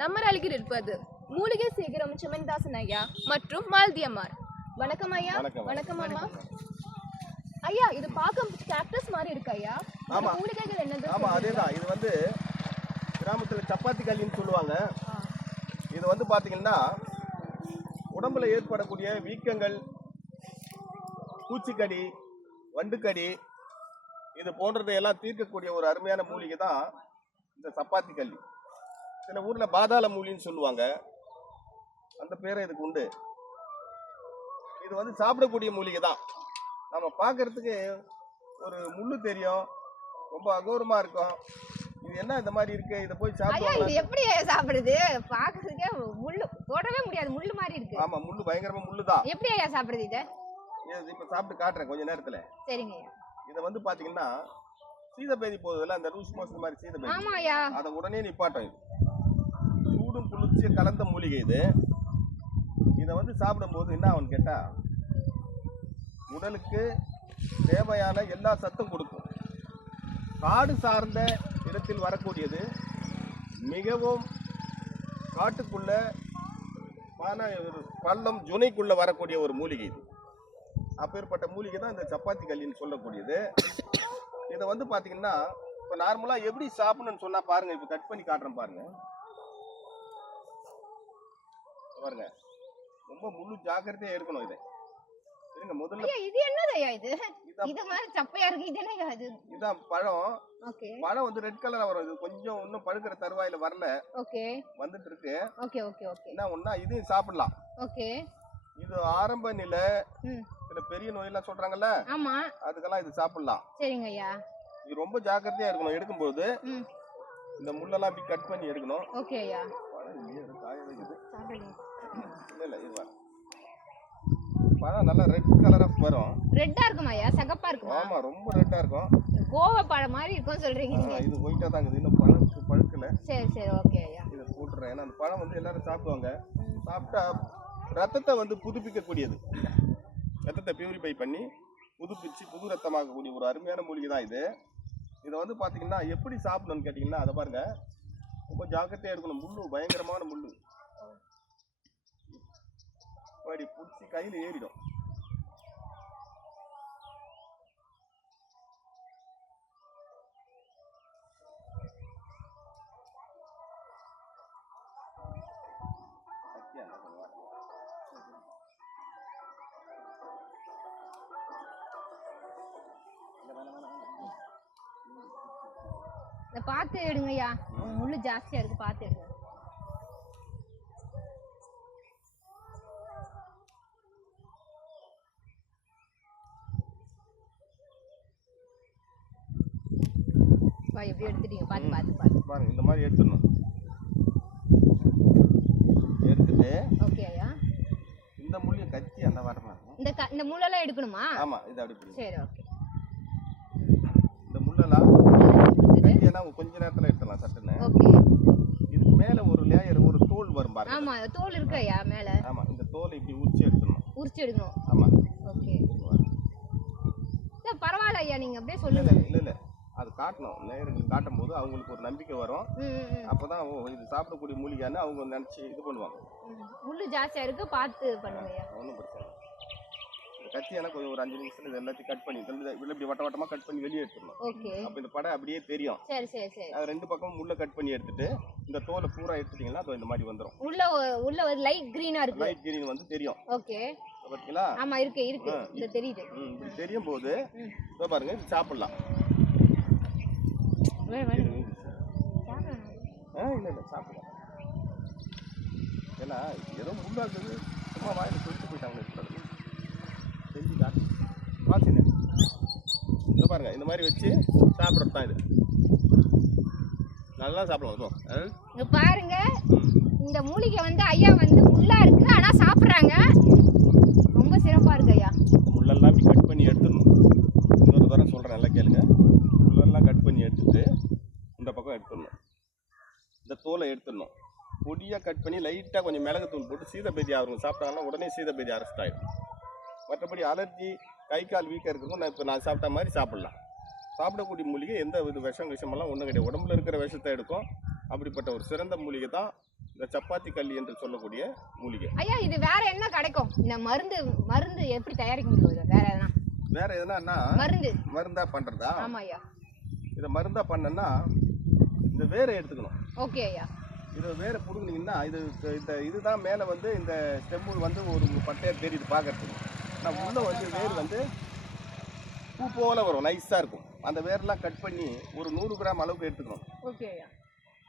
நம்ம அருகில் இருப்பது மூலிகை சேகரம் செம்மந்தாசன் ஐயா மற்றும் மாலதியம்மாள். வணக்கம் ஐயா. வணக்கம் அம்மா. ஐயா, இது பார்க்க கேக்டஸ் மாதிரி இருக்கு ஐயா. ஆமா, மூலிகைகள் என்னது? ஆமா, அதேதான். இது வந்து கிராமத்தில் சப்பாத்தி கல்லின்னு சொல்லுவாங்க. இது வந்து பார்த்தீங்கன்னா உடம்புல ஏற்படக்கூடிய வீக்கங்கள், பூச்சிக்கடி, வண்டுக்கடி, இது போன்றதையெல்லாம் தீர்க்கக்கூடிய ஒரு அருமையான மூலிகை தான் இந்த சப்பாத்தி கல்லி. சில ஊரில் பாதாள மூலின்னு சொல்லுவாங்க, அந்த பேரை இதுக்கு உண்டு. இது வந்து சாப்பிடக்கூடிய மூலிகை தான். நம்ம பார்க்கறதுக்கு ஒரு முள்ளு தெரியும், ரொம்ப அகோரமாக இருக்கும். இது என்ன இந்த மாதிரி இருக்கு, இதை போய் சாப்பிடுவாங்க. இது எப்படி சாப்பிடுறது? பார்க்கறதுக்கே முள்ளு தொடவே முடியாது, முள்ளு மாதிரி இருக்கு. ஆமா, முள்ளு பயங்கரமா முள்ளு தான். எப்படி ஐயா சாப்பிடுறது இதை? இப்போ சாப்பிட்டு காட்டுறேன் கொஞ்ச நேரத்தில். சரிங்க ஐயா. இதை வந்து பார்த்தீங்கன்னா சீதபேதி போகுதுல்ல, அந்த லூஸ் மோஷன் மாதிரி சீதபேதி. ஆமா ஐயா. அதை உடனே நிப்பாட்டும். இது சூடும் குளிர்ச்சியும் கலந்த மூலிகை இது. இதை வந்து சாப்பிடும்போது என்ன ஆகும்னு கேட்டா, உடலுக்கு தேவையான எல்லா சத்தும் கொடுக்கும். காடு சார்ந்த இடத்தில் வரக்கூடியது, மிகவும் காட்டுக்குள்ள பள்ளம் ஜுனைக்குள்ள வரக்கூடிய ஒரு மூலிகை இது. அப்பேற்பட்ட மூலிகை தான் இந்த சப்பாத்தி கல்லின்னு சொல்லக்கூடியது. இதை வந்து பார்த்தீங்கன்னா இப்போ நார்மலாக எப்படி சாப்பிடணும்னு சொன்னால் பாருங்க, இப்போ கட் பண்ணி காட்டுறேன் பாருங்க. பாருங்க, ரொம்ப முழு ஜாக்கிரதையா இருக்கணும். இதை இருங்க முதல்ல. இது என்னதையா இது? இது மாதிரி சப்பையா இருக்கு. இது என்னங்க இது? இதான் பழம். ஓகே. பழம் வந்து ரெட் கலரா வரும். இது கொஞ்சம் இன்னும் பழுக்கிற தருவாயில வரல. ஓகே. வந்துட்டு இருக்கு. Okay okay okay. என்ன ஒண்ணா இதையும் சாப்பிடலாம். ஓகே. இது ஆரம்ப நிலை. சில பெரிய நோயெல்லாம் சொல்றாங்கல்ல, ஆமா, அதுக்கெல்லாம் இது சாப்பிடலாம். சரிங்க ஐயா. இது ரொம்ப ஜாக்கிரதையா இருக்கணும். எடுக்கும்போது இந்த முள்ளெல்லாம் அப்படி கட் பண்ணி எடுக்கணும். ஓகே ஐயா. இல்ல இது வர பழம் நல்லா ரெட் கலரா வரும். ரெட்டா இருக்குமா ஐயா? சகப்பா இருக்குமா? ஆமா, ரொம்ப ரெட்டா இருக்கும். கோவ பழம் மாதிரி இருக்கும் சொல்றீங்க நீங்க. இது ஒயிட்டா தான் இருக்குது. இன்னும் பழுக்கல. சரி சரி, ஓகே ஐயா. இதை போட்டுறேன். ஏன்னா அந்த பழம் வந்து எல்லாரும் சாப்பிடுவாங்க. சாப்பிட்டா ரத்தத்தை வந்து புதுப்பிக்கக்கூடியது. ரத்தத்தை பியூரிஃபை பண்ணி புதுப்பிச்சு புது ரத்தமாகக்கூடிய ஒரு அருமையான மூலிகை தான் இது. இதை வந்து பார்த்தீங்கன்னா எப்படி சாப்பிடணும்னு கேட்டிங்கன்னா, அதை பாருங்க, ரொம்ப ஜாக்கிரதையாக இருக்கணும். முள்ளு பயங்கரமான முள்ளு. அப்படி பிடிச்சி கையில் ஏறிடும். பார்த்து எடுங்கய்யா, முள்ளு ஜாஸ்தியா இருக்கு, பார்த்து எடுங்க. எப்படி எடுத்துட்டீங்க? பார்த்து பார்த்து பார்த்து பாருங்க. இந்த மாதிரி எடுத்துடணும். எடுத்துட்டு ஓகே ஐயா. இந்த முள்ளையும் கத்தி அந்த வரமா இந்த முள்ளெல்லாம் எடுக்கணுமா? ஆமா, இது அப்படி. சரி, ஓகே. இந்த முள்ளெல்லாம் கத்தியனா கொஞ்ச நேரத்துல எடுத்துடலாம் சட்டுன்னு. ஓகே. இதுக்கு மேல ஒரு லேயர், ஒரு தோல் வரும் பாருங்க. ஆமா, தோல் இருக்கு ஐயா மேல. ஆமா, இந்த தோலை இப்படி உரிச்சு எடுத்துடணும். உரிச்சு எடுக்கணும். ஆமா, ஓகே. பரவாயில்ல ஐயா, நீங்க அப்படியே சொல்லுங்க. இல்ல அது காட்டணும். நேயர்களுக்கு காட்டும் போது அவங்களுக்கு ஒரு நம்பிக்கை வரும். அப்பதான் இது சாப்பிடக்கூடிய மூலிகைன்னு அவங்க நினைச்சு இது பண்ணுவாங்க. முள்ளு ஜாஸ்தியா இருக்கு, பார்த்து பண்ணுங்க ஐயா. ஒன்றும் பிரச்சனை இல்லை. கத்தி எனக்கு ஒரு 5 நிமிஷத்துல இது எல்லாத்தையும் கட் பண்ணி இப்படி வட்ட வட்டமா கட் பண்ணி வெளியே எடுத்துடணும். ஓகே. அப்ப இந்த படம் அப்படியே தெரியும். சரி சரி சரி. அது ரெண்டு பக்கமும் முள்ள கட் பண்ணி எடுத்துட்டு இந்த தோலை பூரா எடுத்துட்டீங்கன்னா அது இந்த மாதிரி வந்துரும். உள்ள ஒரு லைட் கிரீனா இருக்கு. லைட் கிரீன் வந்து தெரியும். ஓகே. பாத்தீங்களா? ஆமா, இருக்கு இருக்கு. இது தெரியுது. இப்படி தெரியும் போது இதோ பாருங்க, இது சாப்பிடலாம். இல்ல சாப்பிடலாம். ஏன்னா ஏதோ முள்ளாக்குது, சும்மா வாயில சொல்லிட்டு போயிட்டாங்க. செஞ்சு காட்டுங்க. இந்த பாருங்க, இந்த மாதிரி வச்சு சாப்பிட்றது தான் இது. நல்லா சாப்பிடலாம். இங்க பாருங்க, இந்த மூலிகை வந்து ஐயா வந்து முள்ளா இருக்கு, ஆனா சாப்பிடுறாங்க. ரொம்ப சிறப்பா இருக்கு ஐயா. முள்ளெல்லாம் இப்படி கட் பண்ணி எடுத்துடணும். இன்னொரு தரம் சொல்றேன், நல்லா கேளுங்க. முள்ளெல்லாம் கட் பண்ணி எடுத்துட்டு இந்த பக்கம் எடுத்துடணும். இந்த தோலை எடுத்துடணும். பொடியாக கட் பண்ணி லைட்டாக கொஞ்சம் மிளகுத்தூள் போட்டு சீதபேதி ஆகும் சாப்பிட்டாங்கன்னா உடனே சீதபேதி அரெஸ்ட் ஆகிடும். மற்றபடி அலர்ஜி, கை கால் வீக்காக இருக்கிறவங்க நான் சாப்பிட்ட மாதிரி சாப்பிட்லாம். சாப்பிடக்கூடிய மூலிகை எந்த இது விஷமெல்லாம் ஒன்றும் கிடையாது. உடம்புல இருக்கிற விஷத்தை எடுக்கும். அப்படிப்பட்ட ஒரு சிறந்த மூலிகை தான் இந்த சப்பாத்தி கல்லி என்று சொல்லக்கூடிய மூலிகை. ஐயா இது வேற என்ன கிடைக்கும்? இந்த மருந்து எப்படி தயாரிக்க முடியும்? வேற எதனா வேற எதுனா மருந்தா பண்றதா? ஆமா ஐயா. இதை மருந்தா பண்ணனா இந்த வேரை எடுத்துக்கணும். ஓகே ஐயா. இதை வேரை புடுங்கினீங்கன்னா இதுதான் மேலே வந்து இந்த ஸ்டெம்மு வந்து ஒரு பட்டையாக தெரியுது பார்க்கறதுக்கு. ஆனால் உள்ளே வந்து வேர் வந்து பூ போல வரும், நைஸாக இருக்கும். அந்த வேரெல்லாம் கட் பண்ணி ஒரு 100 கிராம் அளவுக்கு எடுத்துக்கணும். ஓகே ஐயா.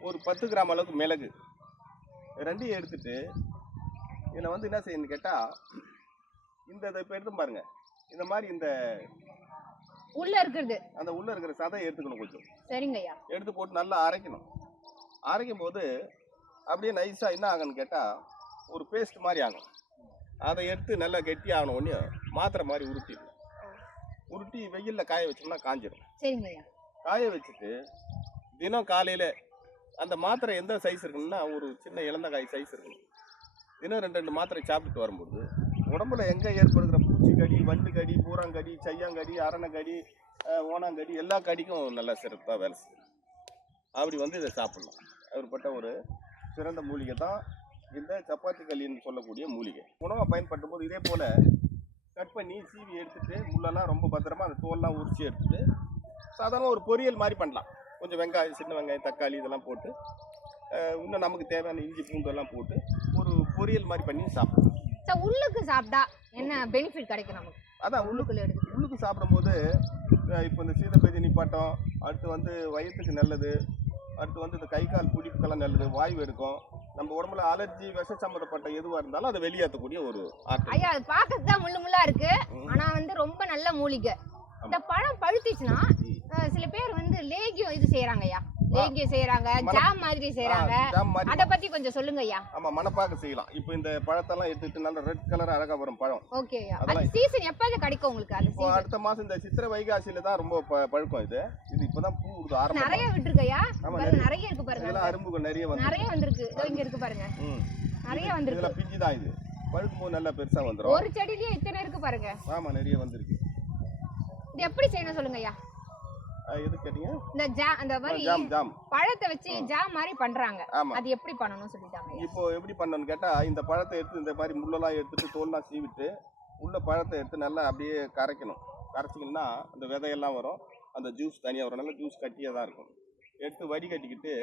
ஒரு 10 கிராம் அளவுக்கு மிளகு ரெண்டையும் எடுத்துட்டு இதில் வந்து என்ன செய்யணும்னு கேட்டால் இதை இப்போ எடுத்து பாருங்க. இந்த மாதிரி இந்த உள்ள இருக்கிறது அந்த உள்ள இருக்கிற சதையை எடுத்துக்கணும் கொஞ்சம். சரிங்க ஐயா. எடுத்து போட்டு நல்லா அரைக்கணும். அரைக்கும் போது அப்படியே நைஸாக என்ன ஆகும்னு கேட்டால் ஒரு பேஸ்ட் மாதிரி ஆகும். அதை எடுத்து நல்லா கெட்டி ஆகணும். ஒன்று மாத்திரை மாதிரி உருட்டி வெயிலில் காய வச்சோம்னா காஞ்சிடும். சரிங்க ஐயா. காய வச்சுட்டு தினம் காலையில் அந்த மாத்திரை எந்த சைஸ் இருக்குன்னா ஒரு சின்ன இளந்தக்காய் சைஸ் இருக்கணும். தினம் 2 மாத்திரை சாப்பிட்டு வரும்போது உடம்புல எங்கே ஏற்படுகிற பூச்சிக்கடி, வண்டுக்கடி, பூராங்கடி, சையாங்கடி, அரணக்கடி, ஓனாங்கடி எல்லா கடிக்கும் நல்லா சிறப்பாக வேலை செய்யும். அப்படி வந்து இதை சாப்பிடலாம். அப்படிப்பட்ட ஒரு சிறந்த மூலிகை தான் இந்த சப்பாத்தி கல்லின்னு சொல்லக்கூடிய மூலிகை. உணவை பயன்படுத்தும் போது இதே போல் கட் பண்ணி சீவி எடுத்துட்டு முள்ளெல்லாம் ரொம்ப பத்திரமா அந்த தோல்லாம் உரிச்சு எடுத்துட்டு சாதாரண ஒரு பொரியல் மாதிரி பண்ணலாம். கொஞ்சம் வெங்காயம், சின்ன வெங்காயம், தக்காளி இதெல்லாம் போட்டு இன்னும் நமக்கு தேவையான இஞ்சி பூண்டெல்லாம் போட்டு ஒரு பொரியல் மாதிரி பண்ணி சாப்பிடலாம். உள்ளுக்கு சாப்பிட்டா என்ன பெனிஃபிட் கிடைக்கும் நமக்கு? அதான் உள்ளுக்கு சாப்பிடும்போது இப்போ இந்த சீதபேதி நிப்பாட்டம், அடுத்து வந்து வயிற்றுக்கு நல்லது, அடுத்து வந்து இந்த கை கால் பிடிப்புக்கெல்லாம் நல்லது, வாய்வு எடுக்கும். நம்ம உடம்புல அலர்ஜி, விஷ சம்பந்தப்பட்ட எதுவாக இருந்தாலும் அதை வெளியேற்றக்கூடிய ஒரு ஆற்றல். ஐயா அது பார்க்கறது தான் முள்ளா இருக்கு, ஆனால் வந்து ரொம்ப நல்ல மூலிகை. இந்த பழம் பழுத்துச்சுன்னா சில பேர் வந்து லேகியம் இது செய்யறாங்க ஐயா, லேகியம் செய்யறாங்க, ஜாம் மாதிரி செய்யறாங்க. அத பத்தி கொஞ்சம் சொல்லுங்க ஐயா. ஆமா, மணப்பாக்க செய்யலாம். இப்போ இந்த பழத்தெல்லாம் எடுத்துட்டு நல்ல ரெட் கலர் அழகா வரும் பழம். ஓகே ஐயா. அது சீசன் எப்ப கிடைக்கும் உங்களுக்கு? அது இப்போ அடுத்த மாசம் இந்த சித்திரை வைகாசியில தான் ரொம்ப பழுக்கும். இது இப்பதான் பூ விடுது, ஆரம்பம். நிறைய விட்டுருக்கு ஐயா. நிறைய இருக்கு பாருங்க. இதெல்லாம் அரும்புகள் நிறைய வந்திருக்கு. இங்க இருக்கு பாருங்க. நிறைய வந்திருக்கு. இதெல்லாம் பிஞ்சு தான். இது பழுக்கும் போது நல்லா பெருசா வந்துரும். ஒரு செடியிலே இத்தனை இருக்கு பாருங்க. ஆமா, நிறைய வந்திருக்கு. இது எப்படி செய்யணும் சொல்லுங்க ஐயா. எது கேட்டீங்க? இந்த அந்த மாதிரி பழத்தை வச்சு ஜாம் மாதிரி பண்றாங்க, அது எப்படி பண்ணணும் சொல்லிட்டாங்க. இப்போ எப்படி பண்ணணும்னு கேட்டா இந்த பழத்தை எடுத்து இந்த மாதிரி முள்ளெல்லாம் எடுத்துட்டு தோல்லாம் சீவிட்டு உள்ள பழத்தை எடுத்து நல்லா அப்படியே கரைக்கணும். கரைச்சிங்கன்னா அந்த விதையெல்லாம் வரும், அந்த ஜூஸ் தனியாக வரும். நல்லா ஜூஸ் கட்டியாக தான் இருக்கும். எடுத்து வடிகட்டிக்கிட்டு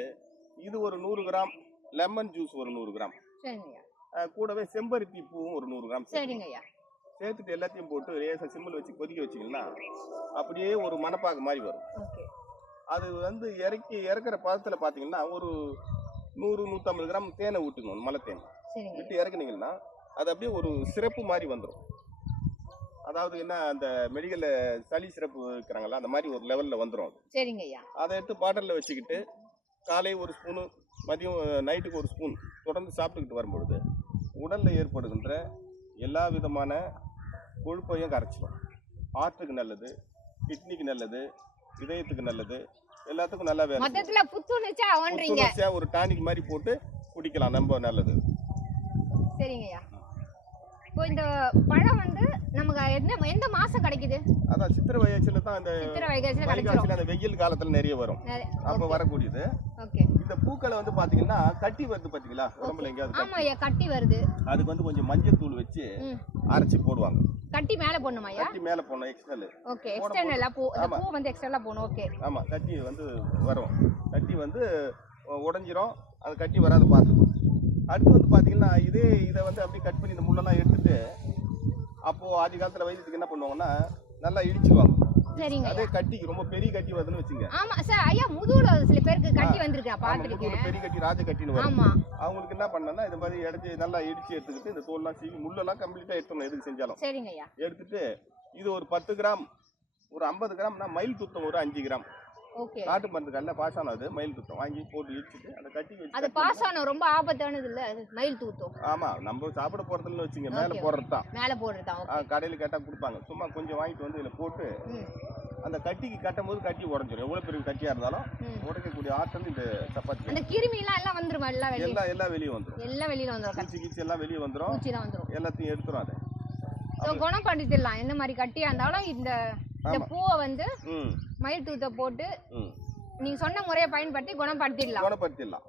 இது ஒரு 100 கிராம் லெமன் ஜூஸ் ஒரு 100 கிராம், கூடவே செம்பருத்தி பூவும் ஒரு 100 கிராம் சேர்த்துட்டு எல்லாத்தையும் போட்டு லேசாக சிம்மில் வச்சு கொதிக்க வச்சிங்கன்னா அப்படியே ஒரு மணப்பாக்கு மாதிரி வரும். அது வந்து இறக்குற பதத்தில் பார்த்தீங்கன்னா ஒரு 100-150 கிராம் தேனை ஊட்டுக்கணும், மலை தேன் விட்டு இறக்குனீங்கன்னா அது அப்படியே ஒரு சிறப்பு மாதிரி வந்துடும். அதாவது என்ன, அந்த மெடிக்கலில் சளி சிறப்பு இருக்கிறாங்களா அந்த மாதிரி ஒரு லெவலில் வந்துடும். சரிங்க ஐயா. அதை எடுத்து பாட்டிலில் வச்சுக்கிட்டு காலை ஒரு ஸ்பூனு, மதியம் நைட்டுக்கு ஒரு ஸ்பூன் தொடர்ந்து சாப்பிட்டுக்கிட்டு வரும்பொழுது உடலில் ஏற்படுகின்ற எல்லா விதமான கொழுப்பையும் கரைச்சிடும். ஹார்ட்டுக்கு நல்லது, கிட்னிக்கு நல்லது, இதயத்துக்கு நல்லது, எல்லாத்துக்கும் நல்லா வேலை. மொத்தத்துல புத்துணர்ச்சியா ஒரு டானிக் மாதிரி போட்டு குடிக்கலாம், ரொம்ப நல்லது. சரிங்கய்யா. இப்போ இந்த பழம் வந்து நமக்கு எந்த மாசம் கிடைக்குது? அதான் சித்திரை வைகாசியில தான். அந்த வைகாசியில அந்த வெயில் காலத்துல நிறைய வரும், அப்ப வரக்கூடியது. இந்த பூக்களை வந்து பாத்தீங்கன்னா கட்டி வருது பாத்தீங்களா உடம்புல எங்கயாவது? ஆமா ஐயா, கட்டி வருது. அதுக்கு வந்து கொஞ்சம் மஞ்சள் தூள் வச்சு அரைச்சி போடுவாங்க. கட்டி மேல போடணுமா ஐயா? கட்டி மேல போடணும், எக்ஸ்டர்னல். ஓகே, எக்ஸ்டர்னலா பூ வந்து எக்ஸ்டர்னலா போணும். ஓகே. ஆமா, கட்டி வந்து வரும். கட்டி வந்து உடைஞ்சிரும், அது கட்டி வராது பார்த்துக்கணும். அடுத்து வந்து பாத்தீங்கன்னா இதை வந்து அப்படியே கட் பண்ணி இந்த முள்ளெல்லாம் எடுத்துட்டு அப்போ ஆதி காலத்துல வைத்தியத்துக்கு என்ன பண்ணுவாங்கன்னா நல்லா இடிச்சுவாங்க. சரிங்க. அதே கட்டிக்கு ரொம்ப பெரிய கட்டி வருதுன்னு வச்சுங்க. ஆமா சார், ஐயா முதுகுல சில பேருக்கு கட்டி வந்திருக்கு, நான் பாத்துருக்கேன். பெரிய கட்டி, ராஜ கட்டின்னு வரும். ஆமா. அவங்களுக்கு என்ன பண்ணனா இந்த மாதிரி எடுத்து நல்லா இடிச்சு எடுத்துக்கிட்டு இந்த தோல்லாம் சீவி முள்ளெல்லாம் கம்ப்ளீட்டா எடுத்துடணும் எதுக்கு செஞ்சாலும். சரிங்க ஐயா. எடுத்துட்டு இது ஒரு 10 கிராம், ஒரு 50 கிராம்னா மயில் துத்தம் ஒரு 5 கிராம். ஓகே. நாட்டு மருந்து கல்ல பாசானம், அது மயில் துத்தம் வாங்கி போட்டு இடிச்சிட்டு அந்த கட்டி வச்சு. அது பாசானம் ரொம்ப ஆபத்தானது இல்ல, அது மயில் துத்தம். ஆமா, நம்ம சாப்பிட போறதுன்னு வச்சுங்க, மேல போடுறது தான். மேல போடுறது தான். கடையில கேட்டா கொடுப்பாங்க. சும்மா கொஞ்சம் வாங்கிட்டு வந்து இதுல போட்டு அந்த கட்டிக்கு கட்டும் போது கட்டி உடைஞ்சிரும். எவ்வளவு பெரிய கட்டியா இருந்தாலும் உடைக்கக்கூடிய ஆற்றல் இந்த சப்பாத்தி. அந்த கிருமி எல்லாம் வந்துரும், எல்லாம் வெளியே வந்துரும். எல்லாம் வெளியில வந்துரும். பூச்சி எல்லாம் வெளியே வந்துரும். பூச்சி தான் வந்துரும். எல்லாத்தையும் எடுத்துரும். அதை குணப்படுத்திடலாம். எந்த மாதிரி கட்டியா இருந்தாலும் இந்த பூவை வந்து மயில் தூத்த போட்டு நீங்க சொன்ன முறையை பயன்படுத்தி குணப்படுத்திடலாம்.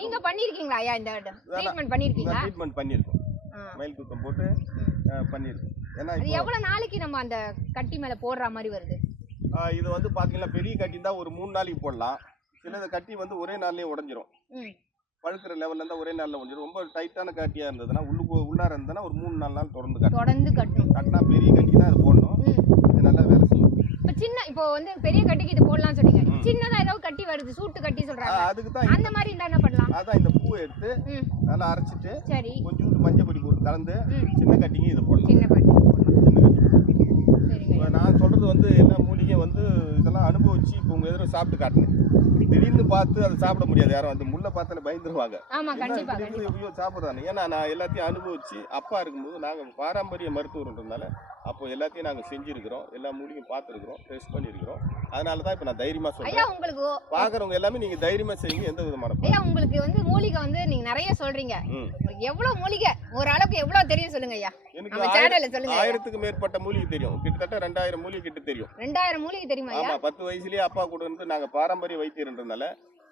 நீங்க பண்ணிருக்கீங்களா ஐயா இந்த ட்ரீட்மெண்ட் பண்ணிருக்கீங்களா? ட்ரீட்மெண்ட் பண்ணிருக்கோம். மயில் குத்தம் போட்டு பண்ணிருக்கோம். ஏன்னா இது எவ்வளவு நாளைக்கு நம்ம அந்த கட்டி மேல போடுற மாதிரி வருது? இது வந்து பாத்தீங்கன்னா பெரிய கட்டி தான் ஒரு 3 நாளைக்கு போடலாம். சிலது கட்டி வந்து ஒரே நாள்லயே உடைஞ்சிரும். பழுக்கிற லெவல்ல இருந்தா ஒரே நாள்ல உடைஞ்சிரும். ரொம்ப டைட்டான கட்டியா இருந்ததுன்னா உள்ளார இருந்ததுன்னா ஒரு 3-4 நாள் தொடர்ந்து கட்டணும். கட்டினா பெரிய கட்டி தான் அது போடணும். இது நல்லா வேலை செய்யும். இப்போ வந்து பெரிய கட்டிக்கு இது போடலாம்னு சொன்னீங்க. சின்னதா ஏதோ கட்டி வருது, சூட்டு கட்டி சொல்றாங்க. அதுக்கு தான் அந்த மாதிரி இருந்தா என்ன பண்ணலாம்? அதான் இந்த பூவை எடுத்து நல்லா அரைச்சிட்டு சரி கொஞ்சம் மஞ்சள் பொடி போட்டு கலந்து சின்ன கட்டிங்க இது போடலாம். சின்ன கட்டி. சரிங்க. நான் சொல்றது வந்து எல்லா மூலிகையும் வந்து இதெல்லாம் அனுபவிச்சு இப்போ உங்க எதிர சாப்பிட்டு காட்டுனேன். திடீர்னு பார்த்து அதை சாப்பிட முடியாது. யாரும் அந்த முள்ள பார்த்தாலே பயந்துருவாங்க. ஆமா கண்டிப்பா எப்படியோ சாப்பிடுறாங்க. ஏன்னா நான் எல்லாத்தையும் அனுபவிச்சு அப்பா இருக்கும்போது நாங்க பாரம்பரிய மருத்துவர்ன்றதுனால அப்போ எல்லாத்தையும் நாங்க செஞ்சிருக்கிறோம். எல்லா மூலிகையும் பார்த்துருக்கிறோம், டெஸ்ட் பண்ணிருக்கிறோம். அதனால தான் இப்போ நான் தைரியமா சொல்றேன். உங்களுக்கு பாக்குறவங்க எல்லாமே நீங்க தைரியமா செய்யுங்க. எந்த விதமான ஐயா உங்களுக்கு வந்து மூலிகை வந்து நீங்க நிறைய சொல்றீங்க. எவ்வளவு மூலிகை ஒரு அளவுக்கு எவ்வளவு தெரியும் சொல்லுங்க ஐயா? எனக்கு 1000க்கு மேற்பட்ட மூலிகை தெரியும். கிட்டத்தட்ட 2000 மூலிகை கிட்ட தெரியும். 2000 மூலிகை தெரியுமா ஐயா? ஆமா 10 வயசுலயே அப்பா கூட இருந்து நாங்க பாரம்பரிய வைத்தியர்ன்றதுனால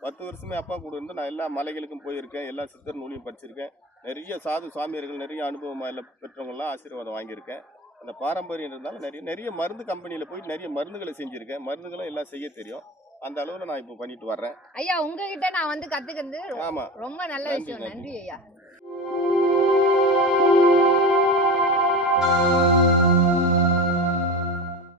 10 வருஷமே அப்பா கூட இருந்து நான் எல்லா மலைகளுக்கும் போயிருக்கேன். எல்லா சித்தர் நூலையும் படிச்சிருக்கேன். நிறைய சாது சாமியார்கள் நிறைய அனுபவமா எல்லாம் பெற்றவங்கலாம் ஆசீர்வாதம் வாங்கியிருக்கேன். அந்த பாரம்பரியன்றதுனால நிறைய மருந்து கம்பெனியில போய் நிறைய மருந்துகளை செஞ்சிருக்கேன். மருந்துகளும் எல்லாம் செய்ய தெரியும். அந்த அளவுல நான் இப்போ பண்ணிட்டு வர்றேன். ஐயா உங்ககிட்ட நான் வந்து கத்துக்கிறது ரொம்ப நல்ல விஷயம். நன்றி ஐயா.